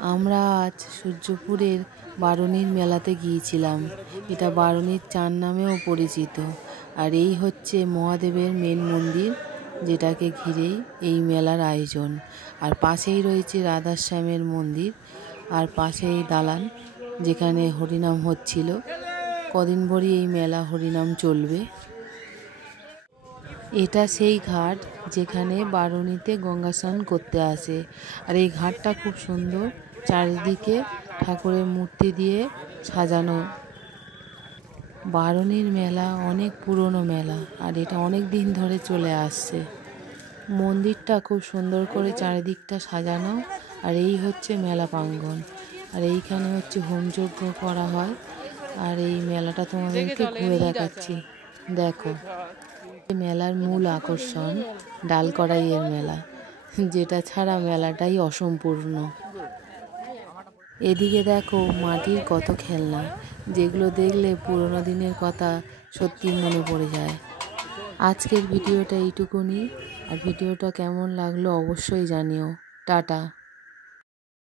আমরা আজ সূর্যপুরের বারুণীর মেলাতে গিয়েছিলাম। এটা বারুণীর চান নামেও পরিচিত। আর এই হচ্ছে মহাদেবের মেন মন্দির, যেটাকে ঘিরেই এই মেলার আয়োজন। আর পাশেই রয়েছে রাধাশ্যামের মন্দির, আর পাশেই দালান যেখানে হরিনাম হচ্ছিল। কদিন ভরই এই মেলা হরিনাম চলবে। এটা সেই ঘাট যেখানে বারুণীতে গঙ্গা স্নান করতে আসে। আর এই ঘাটটা খুব সুন্দর, চারিদিকে ঠাকুরের মূর্তি দিয়ে সাজানো। বারুণীর মেলা অনেক পুরনো মেলা, আর এটা অনেক দিন ধরে চলে আসছে। মন্দিরটা খুব সুন্দর করে চারিদিকটা সাজানো। আর এই হচ্ছে মেলা প্রাঙ্গণ, আর এইখানে হচ্ছে হোমযজ্ঞ করা হয়। আর এই মেলাটা তোমাদেরকে ঘুরে দেখাচ্ছি, দেখো। মেলার মূল আকর্ষণ ডাল কড়াইয়ের মেলা, যেটা ছাড়া মেলাটাই অসম্পূর্ণ। এদিকে দেখো মাটির কত খেলনা, যেগুলো দেখলে পুরোনো দিনের কথা সত্যি মনে পড়ে যায়। আজকের ভিডিওটা এইটুকুনি। আর ভিডিওটা কেমন লাগলো অবশ্যই জানিও। টাটা।